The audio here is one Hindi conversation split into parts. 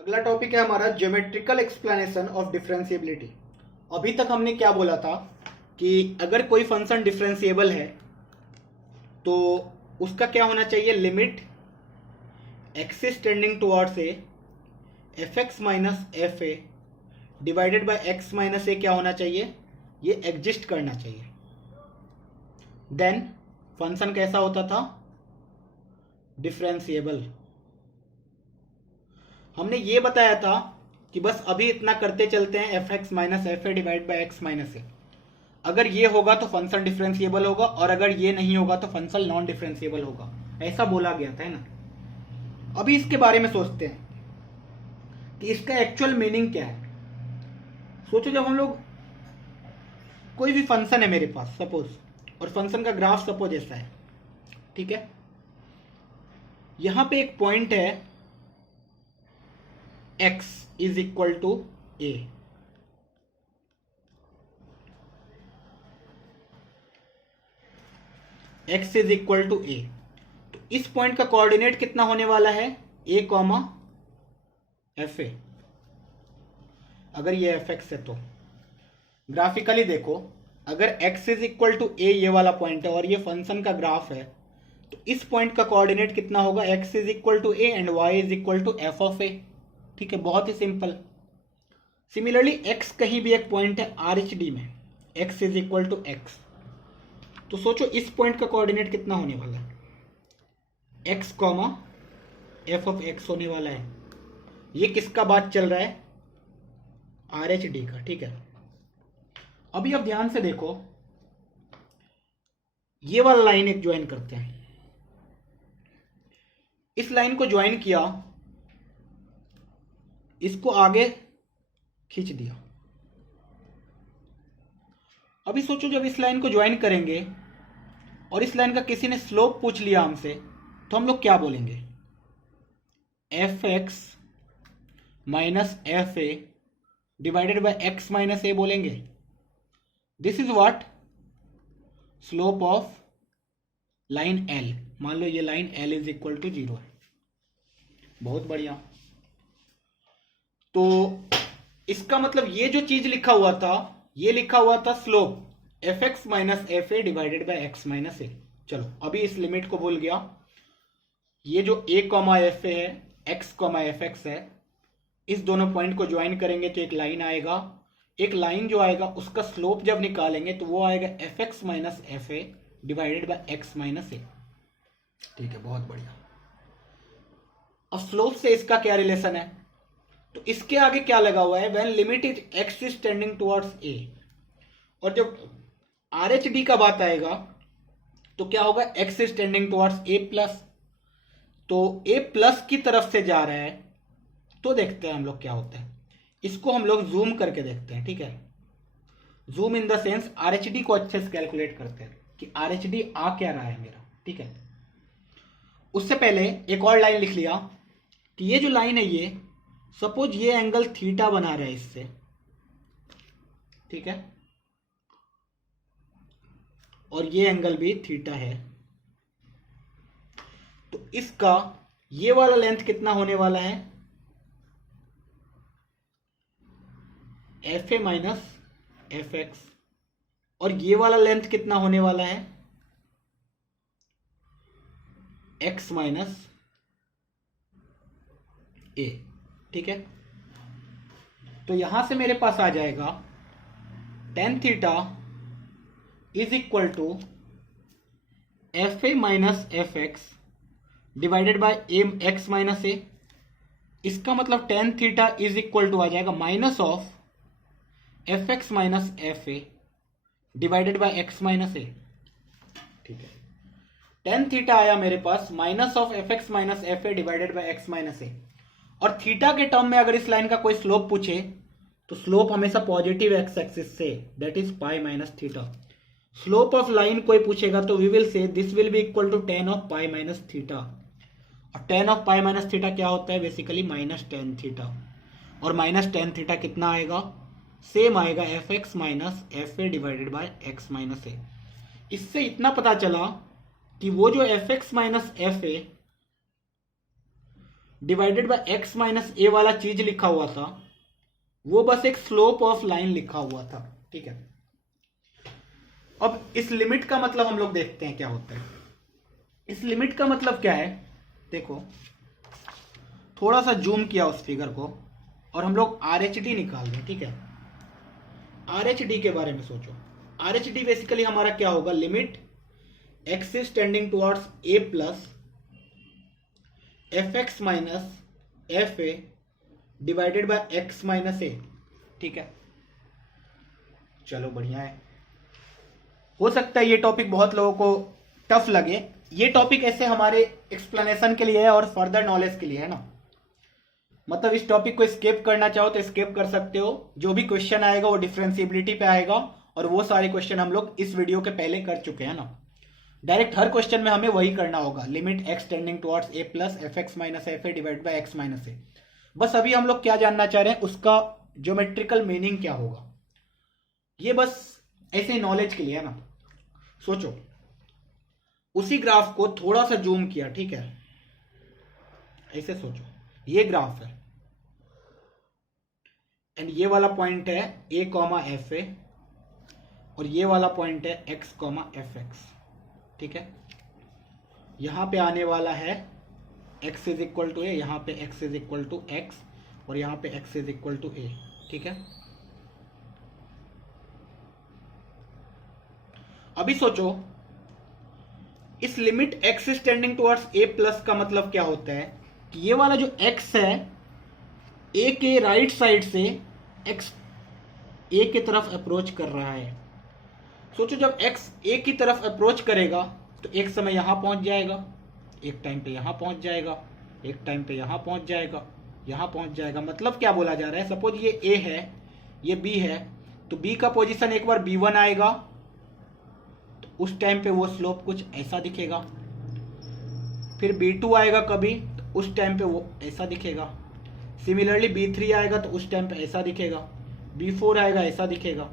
अगला टॉपिक है हमारा ज्योमेट्रिकल एक्सप्लेनेशन ऑफ डिफरेंशिएबिलिटी। अभी तक हमने क्या बोला था कि अगर कोई फंक्शन डिफरेंशिएबल है तो उसका क्या होना चाहिए, limit x is tending towards a f x minus f a divided by x minus a क्या होना चाहिए, ये एग्जिस्ट करना चाहिए। देन फंक्शन कैसा होता था, डिफरेंशिएबल। हमने ये बताया था कि बस अभी इतना करते चलते हैं, f x minus f a divide by x minus a. अगर ये होगा तो फंक्शन डिफरेंशिएबल होगा और अगर ये नहीं होगा तो फंक्शन नॉन डिफरेंशिएबल होगा, ऐसा बोला गया था, है ना। अभी इसके बारे में सोचते हैं कि इसका एक्चुअल मीनिंग क्या है। सोचो, जब हम लोग कोई भी फंक्शन है मेरे पास सपोज, और फंक्शन का ग्राफ सपोज ऐसा है, ठीक है। यहां पे एक पॉइंट है x is equal to a. x is equal to a, तो इस पॉइंट का कोऑर्डिनेट कितना होने वाला है, a कॉमा एफ ए। अगर ये एफ एक्स है तो ग्राफिकली देखो, अगर x इज इक्वल टू ए ये वाला पॉइंट है और ये फंक्शन का ग्राफ है, तो इस पॉइंट का कोऑर्डिनेट कितना होगा, x is equal to a and y is equal to f of a. ठीक है, बहुत ही सिंपल। सिमिलरली x कहीं भी एक पॉइंट है आर एच डी में, x is equal to x, तो सोचो इस पॉइंट का कोऑर्डिनेट कितना होने वाला है, x comma F of x होने वाला है। ये किसका बात चल रहा है, आर एच डी का। ठीक है, अभी आप ध्यान से देखो, ये वाला लाइन एक ज्वाइन करते हैं। इस लाइन को ज्वाइन किया, इसको आगे खींच दिया। अभी सोचो, जब इस लाइन को ज्वाइन करेंगे और इस लाइन का किसी ने स्लोप पूछ लिया हमसे, तो हम लोग क्या बोलेंगे, f x minus f a divided by x minus a बोलेंगे। This is what, slope of line L. मान लो ये line L is equal to 0 है। बहुत बढ़िया। तो इसका मतलब ये जो चीज लिखा हुआ था, ये लिखा हुआ था slope f x minus f a divided by x minus a. चलो अभी इस लिमिट को भूल गया। ये जो ए कॉमा एफ ए है, एक्स कॉमा एफ एक्स है, इस दोनों पॉइंट को ज्वाइन करेंगे तो एक लाइन आएगा। एक लाइन जो आएगा उसका स्लोप जब निकालेंगे तो वो आएगा f x minus f a divided by x minus a. ठीक है, बहुत बढ़िया। अब स्लोप से इसका क्या रिलेशन है, तो इसके आगे क्या लगा हुआ है, when limit is x is tending towards ए। और जब आर एच डी का बात आएगा तो क्या होगा, x is tending towards a plus, तो ए प्लस की तरफ से जा रहा है। तो देखते हैं हम लोग क्या होता है, इसको हम लोग जूम करके देखते हैं। ठीक है, zoom in the sense are H D को अच्छे से कैलकुलेट करते हैं कि आर एच डी आ क्या रहा है मेरा। ठीक है, उससे पहले एक और लाइन लिख लिया कि ये जो लाइन है, ये सपोज ये एंगल थीटा बना रहा है इससे। ठीक है, और ये एंगल भी थीटा है, तो इसका ये वाला लेंथ कितना होने वाला है, F a minus f x, और ये वाला लेंथ कितना होने वाला है, एक्स माइनस ए। ठीक है, तो यहां से मेरे पास आ जाएगा tan theta is equal to f a minus f x divided by a x minus a. इसका मतलब tan theta is equal to आ जाएगा minus of f x minus f a divided by x minus a. ठीक है, टेन थीटा आया मेरे पास minus of f x minus f a divided by x minus a. और थीटा के टर्म में अगर इस लाइन का कोई स्लोप पूछे तो स्लोप हमेशा पॉजिटिव एक्स एक्सिस से, that is pi minus theta. Slope of line कोई पूछेगा तो we will say this will be equal to tan of pi minus theta. और tan of pi minus theta क्या होता है, बेसिकली माइनस टेन थीटा। और माइनस टेन थीटा कितना आएगा, सेम आएगा f x minus f a divided by x minus a. इससे इतना पता चला कि वो जो F x minus f a divided by x minus a वाला चीज लिखा हुआ था, वो बस एक स्लोप ऑफ लाइन लिखा हुआ था। ठीक है, अब इस लिमिट का मतलब हम लोग देखते हैं क्या होता है। इस लिमिट का मतलब क्या है, देखो थोड़ा सा जूम किया उस फिगर को और हम लोग RHD निकाल दें। ठीक है, RHD के बारे में सोचो। RHD बेसिकली हमारा क्या होगा, limit x is tending towards a plus f x minus f a divided by x minus a. ठीक है, चलो बढ़िया है। हो सकता है ये टॉपिक बहुत लोगों को टफ लगे, ये टॉपिक ऐसे हमारे एक्सप्लेनेशन के लिए है और फर्दर नॉलेज के लिए है ना, मतलब इस टॉपिक को स्किप करना चाहो तो स्किप कर सकते हो। जो भी क्वेश्चन आएगा वो डिफरेंशिएबिलिटी पे आएगा और वो सारे क्वेश्चन हम लोग इस वीडियो के पहले कर चुके हैं ना। डायरेक्ट हर क्वेश्चन में हमें वही करना होगा, limit x tending towards a plus f x minus f a divide by x minus a. बस अभी हम लोग क्या जानना चाह रहे हैं, उसका ज्योमेट्रिकल मीनिंग क्या होगा, ये बस ऐसे नॉलेज के लिए है ना। सोचो, उसी ग्राफ को थोड़ा सा जूम किया, ठीक है, ऐसे सोचो, ये ग्राफ है एंड ये वाला पॉइंट है ए कॉमा एफ ए और ये वाला पॉइंट है एक्स कॉमा एफ एक्स। ठीक है, यहां पे आने वाला है x is equal to a, यहां पे x is equal to x और यहां पे x is equal to a. ठीक है, अभी सोचो, इस limit x is tending towards a plus का मतलब क्या होता है कि ये वाला जो x है a के राइट साइड से x a की तरफ अप्रोच कर रहा है। सोचो, जब x a की तरफ अप्रोच करेगा तो एक समय यहां पहुंच जाएगा, एक टाइम पे यहां पहुंच जाएगा, एक टाइम पे यहां पहुंच जाएगा, यहां पहुंच जाएगा। मतलब क्या बोला जा रहा है, सपोज ये a है, ये b है, तो b का पोजीशन एक बार b1 आएगा तो उस टाइम पे वो स्लोप कुछ ऐसा दिखेगा, फिर b2 आएगा कभी तो उस टाइम पे वो ऐसा दिखेगा, सिमिलरली b3 आएगा तो उस टाइम पे ऐसा दिखेगा, b4 आएगा ऐसा दिखेगा।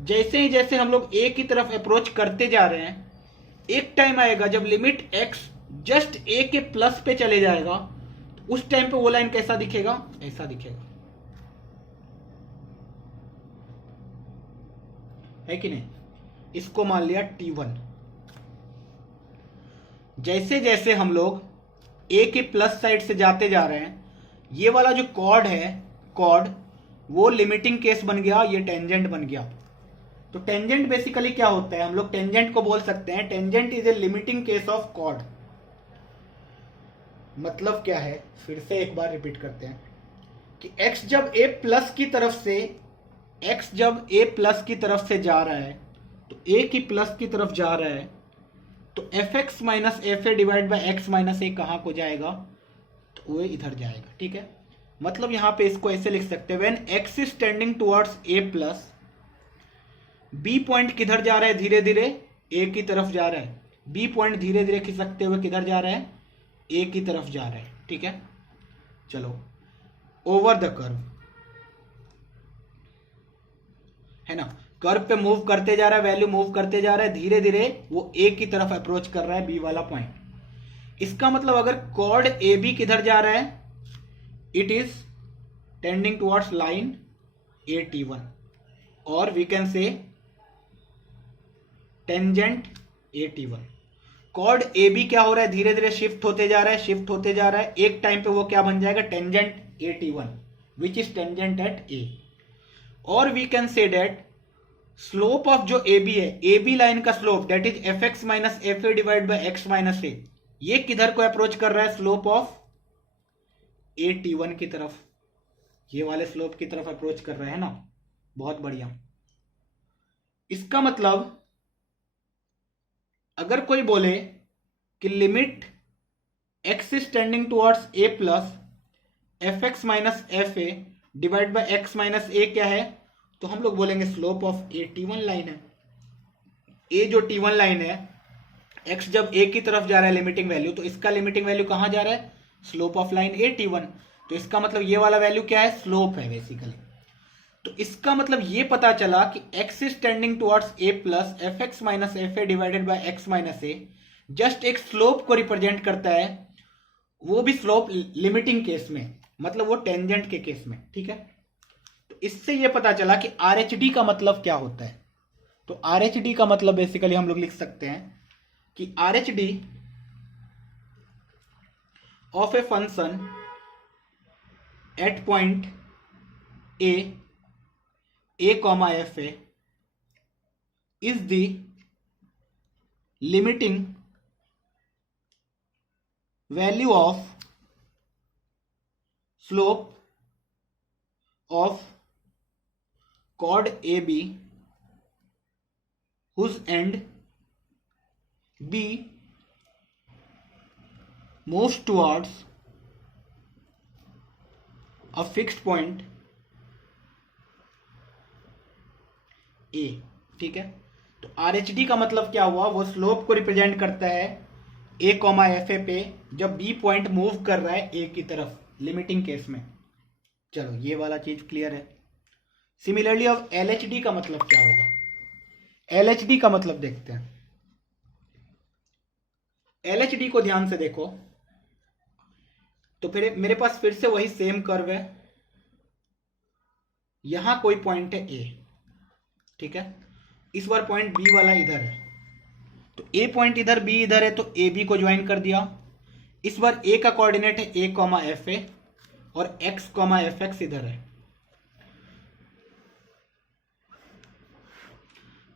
जैसे ही जैसे हम लोग a की तरफ अप्रोच करते जा रहे हैं, एक टाइम आएगा जब लिमिट x जस्ट a के प्लस पे चले जाएगा तो उस टाइम पे वो लाइन कैसा दिखेगा, ऐसा दिखेगा, है कि नहीं। इसको मान लिया T1। जैसे जैसे हम लोग a के प्लस साइड से जाते जा रहे हैं, ये वाला जो कॉर्ड है, कॉर्ड वो लिमिटिंग केस बन गया, ये टेंजेंट बन गया। तो टेंजेंट बेसिकली क्या होता है, हम लोग टेंजेंट को बोल सकते हैं tangent is a limiting case of chord. मतलब क्या है, फिर से एक बार रिपीट करते हैं कि x जब a प्लस की तरफ से, x जब a प्लस की तरफ से जा रहा है तो a की प्लस की तरफ जा रहा है तो f x minus f a divide by x minus a कहाँ को जाएगा, तो वो इधर जाएगा। ठीक है, मतलब यहां पे इसको ऐसे लिख सकते हैं, when x is tending towards a plus, b point किधर जा रहा है, धीरे धीरे a की तरफ जा रहा है, b पॉइंट धीरे धीरे खिसकते हुए किधर जा रहा है, a की तरफ जा रहा है। ठीक है, चलो, ओवर द कर्व है ना, कर्व पे मूव करते जा रहा है, वैल्यू मूव करते जा रहा है, धीरे धीरे वो a की तरफ अप्रोच कर रहा है, b वाला पॉइंट। इसका मतलब अगर कॉर्ड ए बी किधर जा रहा है, it is tending towards line AT1 और we can say tangent AT1। Chord A B क्या हो रहा है, धीरे धीरे शिफ्ट होते जा रहा है, शिफ्ट होते जा रहा है, एक टाइम पे वो क्या बन जाएगा, tangent AT1 which is tangent at A। और we can say that slope of जो AB है, AB लाइन का slope that is f x minus f a divide by x minus a, ये किधर को अप्रोच कर रहा है, स्लोप ऑफ AT1 की तरफ, ये वाले स्लोप की तरफ अप्रोच कर रहे हैं ना। बहुत बढ़िया। इसका मतलब अगर कोई बोले कि limit x is tending towards a plus f x minus f a divide by x minus a क्या है, तो हम लोग बोलेंगे स्लोप ऑफ AT1 लाइन है। a जो T1 लाइन है, x जब a की तरफ जा रहा है लिमिटिंग वैल्यू, तो इसका लिमिटिंग वैल्यू कहां जा रहा है, स्लोप ऑफ लाइन AT1। तो इसका मतलब ये वाला वैल्यू क्या है, स्लोप है बेसिकली। तो इसका मतलब ये पता चला कि x is tending towards a plus f x minus f a divided by x minus A just एक स्लोप को रिप्रेजेंट करता है वो भी स्लोप लिमिटिंग केस में, मतलब वो टेंजेंट के केस में, ठीक है। तो इससे ये पता चला कि आर एच डी का मतलब क्या होता है। तो आर एच डी का मतलब बेसिकली हम लोग लिख सकते हैं कि are H D of a function at point A comma F A is the limiting value of slope of chord AB whose end B moves towards a fixed point A, ठीक है। तो आर एच डी का मतलब क्या हुआ, वो स्लोप को रिप्रेजेंट करता है ए कॉमा एफ ए पे जब बी पॉइंट मूव कर रहा है ए की तरफ लिमिटिंग केस में। चलो ये वाला चीज क्लियर है। सिमिलरली अब एल एच डी का मतलब क्या होगा, एल एच डी का मतलब देखते हैं। एल एच डी को ध्यान से देखो तो फिर मेरे पास फिर से वही सेम कर्व है, यहां कोई पॉइंट है ए, ठीक है। इस बार पॉइंट बी वाला इधर है, तो ए पॉइंट इधर बी इधर है, तो ए बी को ज्वाइन कर दिया। इस बार ए का कोऑर्डिनेट है ए कॉमा एफ ए और एक्स कॉमा एफ एक्स इधर है।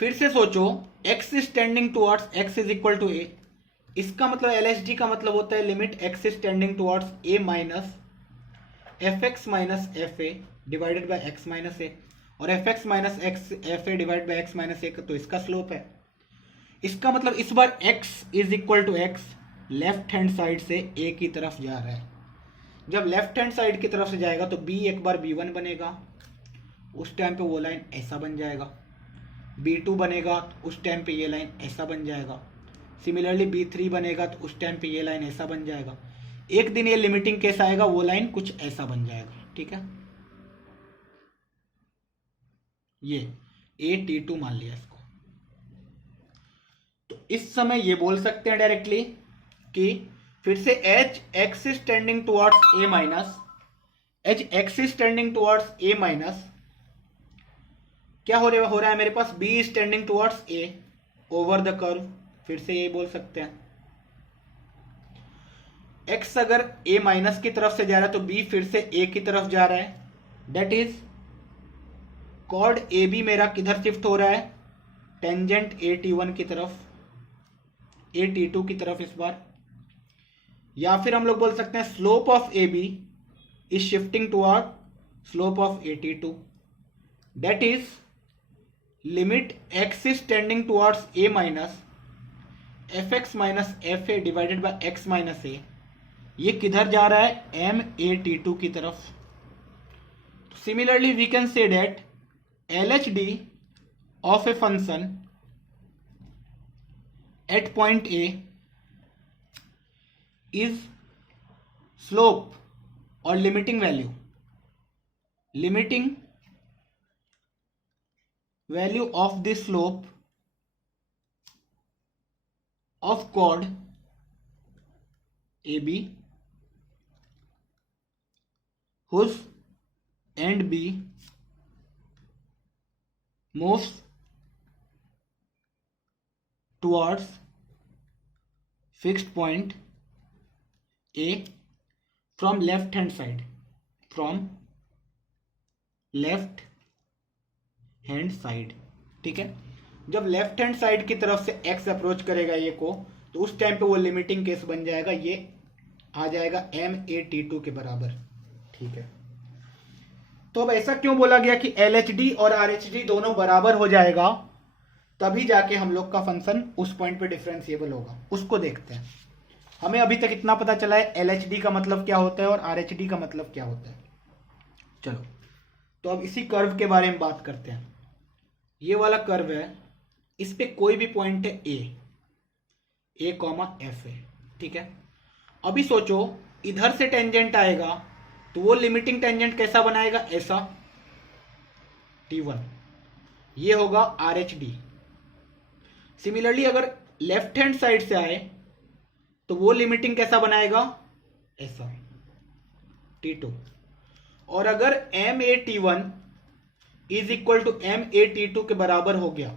फिर से सोचो x is tending towards x is equal to a, इसका मतलब एल एच डी का मतलब होता है limit x is tending towards a minus f x minus f a divided by x minus a, और f x minus x f a divide by x minus a, तो इसका स्लोप है। इसका मतलब इस बार x is equal to x left hand side से a की तरफ जा रहा है। जब लेफ्ट हैंड साइड की तरफ से जाएगा तो b एक बार b1 बनेगा, उस टाइम पे वो लाइन ऐसा बन जाएगा। b2 बनेगा तो उस टाइम पे ये लाइन ऐसा बन जाएगा। सिमिलरली b3 बनेगा तो उस टाइम पे ये लाइन ऐसा बन जाएगा। एक दिन ये लिमिटिंग केस आएगा, वो लाइन कुछ ऐसा बन जाएगा, ठीक है। ये AT2 मान लिया इसको। तो इस समय ये बोल सकते हैं डायरेक्टली कि फिर से h x is tending towards a minus, h x is tending towards a minus क्या हो रहा है मेरे पास, b is tending towards a over the curve. फिर से ये बोल सकते हैं एक्स अगर ए माइनस की तरफ से जा रहा है तो बी फिर से ए की तरफ जा रहा है, that is chord A B मेरा किधर शिफ्ट हो रहा है, टेंजेंट AT1 की तरफ, AT2 की तरफ इस बार। या फिर हम लोग बोल सकते हैं slope of a b is shifting toward slope of AT2, that is limit x is tending towards a minus f x minus f a divided by x minus a, ये किधर जा रहा है MAT2 की तरफ। Similarly we can say that LHD of a function at point A is slope or limiting value of the slope of chord AB whose end B moves towards fixed point A from left hand side, ठीक है। जब लेफ्ट हैंड साइड की तरफ से x अप्रोच करेगा ये को, तो उस टाइम पे वो लिमिटिंग केस बन जाएगा, ये आ जाएगा MAT2 के बराबर, ठीक है। तो अब ऐसा क्यों बोला गया कि LHD और RH दोनों बराबर हो जाएगा, तभी जाके हम लोग का फंक्शन उस पॉइंट पे डिफरेंशिएबल होगा, उसको देखते हैं। हमें अभी तक इतना पता चला है LHD का मतलब क्या होता है और RH का मतलब क्या होता है। चलो तो अब इसी कर्व के बारे में बात करते हैं। ये वाला कर्व है, इस पे कोई भी पॉइंट है ए कॉमा एफ है, ठीक है। अभी सोचो इधर से टेंजेंट आएगा तो वो लिमिटिंग टेंजेंट कैसा बनाएगा, ऐसा T1, ये होगा RH D। सिमिलरली अगर लेफ्ट हैंड साइड से आए तो वो लिमिटिंग कैसा बनाएगा, ऐसा T2, और अगर MAT1 is equal to MAT2 के बराबर हो गया,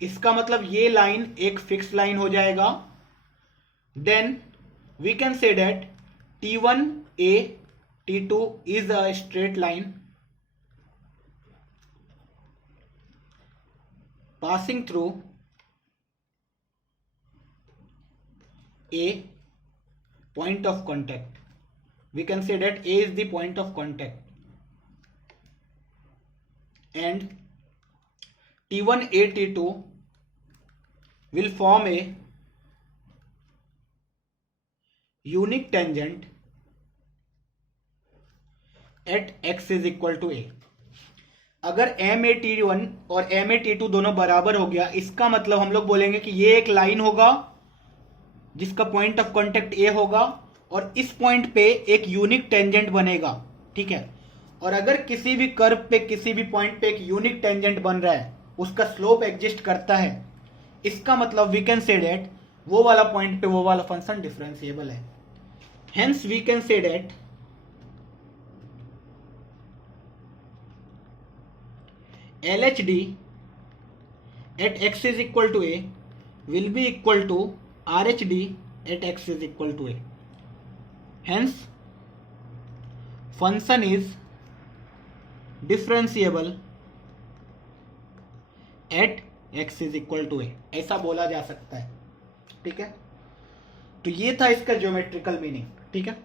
इसका मतलब ये लाइन एक फिक्स लाइन हो जाएगा. Then we can say that T1A T2 is a straight line passing through A point of contact. We can say that A is the point of contact and T1A T2 will form a unique tangent at x is equal to A. अगर MAT1 और MAT2 दोनों बराबर हो गया, इसका मतलब हम लोग बोलेंगे कि ये एक लाइन होगा जिसका पॉइंट ऑफ कांटेक्ट A होगा और इस पॉइंट पे एक यूनिक टेंजेंट बनेगा. ठीक है, और अगर किसी भी कर्व पे किसी भी पॉइंट पे एक यूनिक टेंजेंट बन रहा है, उसका स्लोप एग्जिस्ट करता है, इसका मतलब वी कैन से दैट वो वाला पॉइंट पे वो वाला फंक्शन डिफरेंशिएबल है. Hence we can say that LHD at x is equal to A will be equal to RHD at x is equal to A. Hence, function is differentiable at x is equal to A. ऐसा बोला जा सकता है. ठीक है, तो ये था इसका ज्योमेट्रिकल मीनिंग. ठीक है.